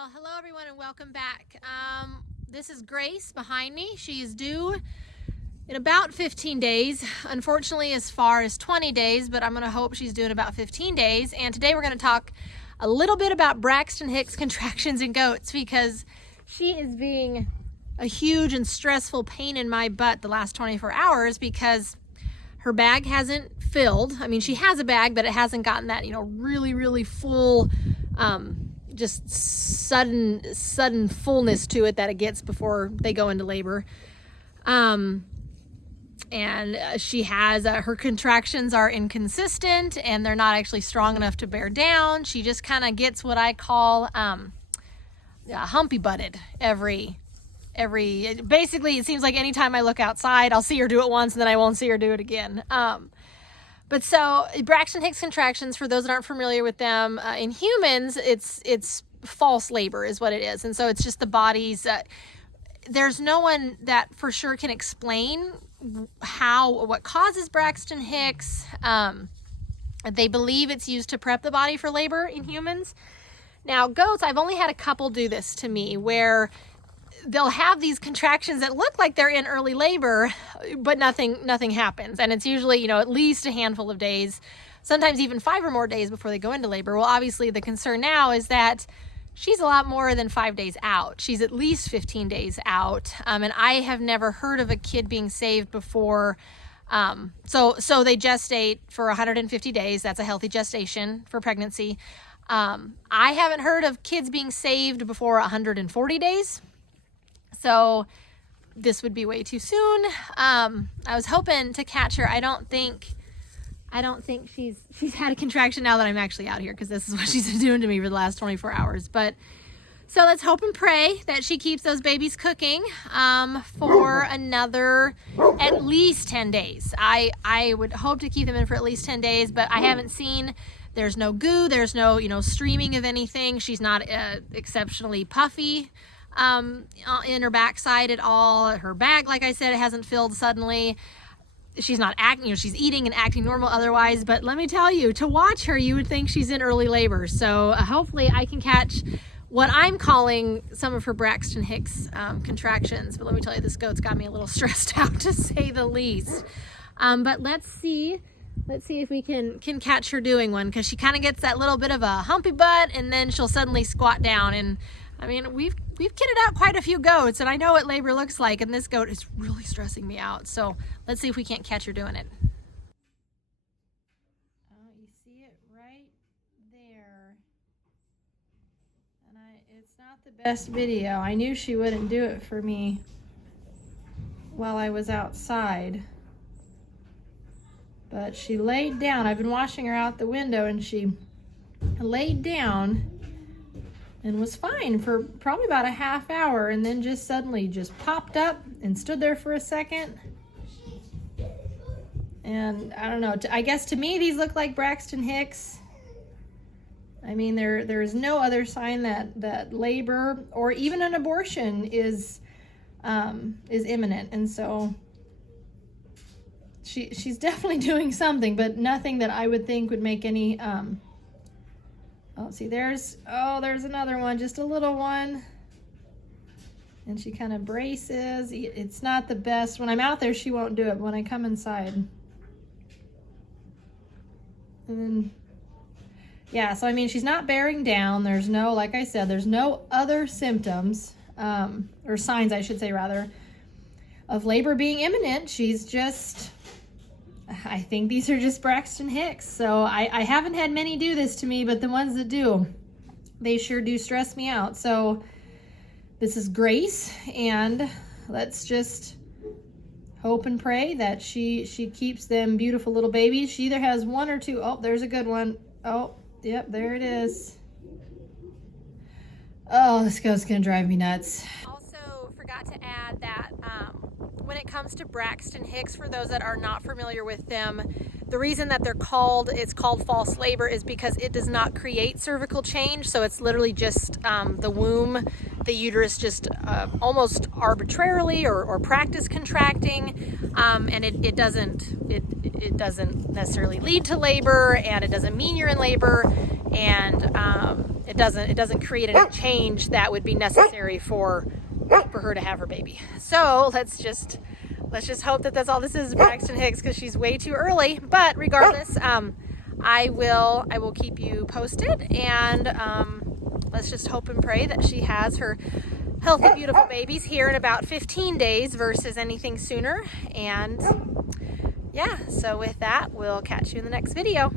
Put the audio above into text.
Well, hello everyone and welcome back. This is Grace behind me. She is due in about 15 days. Unfortunately, as far as 20 days, but I'm going to hope she's due in about 15 days. And today we're going to talk a little bit about Braxton Hicks contractions in goats because she is being a huge and stressful pain in my butt the last 24 hours because her bag hasn't filled. I mean, she has a bag, but it hasn't gotten that, really full, just sudden fullness to it that it gets before they go into labor. And she has, her contractions are inconsistent and they're not actually strong enough to bear down. She just kind of gets what I call humpy butted basically it seems like anytime I look outside, I'll see her do it once and then I won't see her do it again. But so Braxton Hicks contractions, for those that aren't familiar with them, in humans, it's false labor is what it is. And so it's just the body's, there's no one that for sure can explain what causes Braxton Hicks. They believe it's used to prep the body for labor in humans. Now goats, I've only had a couple do this to me where they'll have these contractions that look like they're in early labor, but nothing happens. And it's usually, at least a handful of days, sometimes even 5 or more days before they go into labor. Well, obviously the concern now is that she's a lot more than 5 days out. She's at least 15 days out. And I have never heard of a kid being saved before. So they gestate for 150 days. That's a healthy gestation for pregnancy. I haven't heard of kids being saved before 140 days. So this would be way too soon. I was hoping to catch her. I don't think she's had a contraction now that I'm actually out here because this is what she's been doing to me for the last 24 hours. But so let's hope and pray that she keeps those babies cooking for another at least 10 days. I would hope to keep them in for at least 10 days, but I haven't seen, there's no goo, there's no, streaming of anything. She's not exceptionally puffy in her backside at all. Her bag, like I said, it hasn't filled suddenly. She's not acting, she's eating and acting normal otherwise, but let me tell you, to watch her, you would think she's in early labor. So hopefully I can catch what I'm calling some of her Braxton Hicks contractions. But let me tell you, this goat's got me a little stressed out to say the least. But let's see if we can catch her doing one, because she kind of gets that little bit of a humpy butt and then she'll suddenly squat down. And I mean, we've kitted out quite a few goats and I know what labor looks like, and this goat is really stressing me out. So let's see if we can't catch her doing it. Oh, you see it right there. And it's not the best video. I knew she wouldn't do it for me while I was outside. But she laid down. I've been watching her out the window and she laid down and was fine for probably about a half hour, and then just suddenly just popped up and stood there for a second. And I don't know, I guess to me these look like Braxton Hicks. I mean, there's no other sign that labor or even an abortion is imminent, and so she's definitely doing something, but nothing that I would think would make any oh, see, there's another one, just a little one. And she kind of braces. It's not the best. When I'm out there, she won't do it. When I come inside. And then, yeah, so I mean, she's not bearing down. There's no, like I said, there's no other symptoms, or signs, I should say, rather, of labor being imminent. She's just, I think these are just Braxton Hicks. So I haven't had many do this to me, but the ones that do, they sure do stress me out. So this is Grace, and let's just hope and pray that she keeps them beautiful little babies. She either has one or two. Oh, there's a good one. Oh, yep, there it is. Oh, this goat's gonna drive me nuts. Also forgot to add that when it comes to Braxton Hicks, for those that are not familiar with them, the reason that it's called false labor is because it does not create cervical change. So it's literally just the womb, the uterus just almost arbitrarily or practice contracting, and it doesn't necessarily lead to labor, and it doesn't mean you're in labor, and it doesn't create any change that would be necessary for her to have her baby. So let's just hope that that's all this is, Braxton Hicks, because she's way too early. But regardless, I will keep you posted, and let's just hope and pray that she has her healthy, beautiful babies here in about 15 days versus anything sooner. And yeah, so with that, we'll catch you in the next video.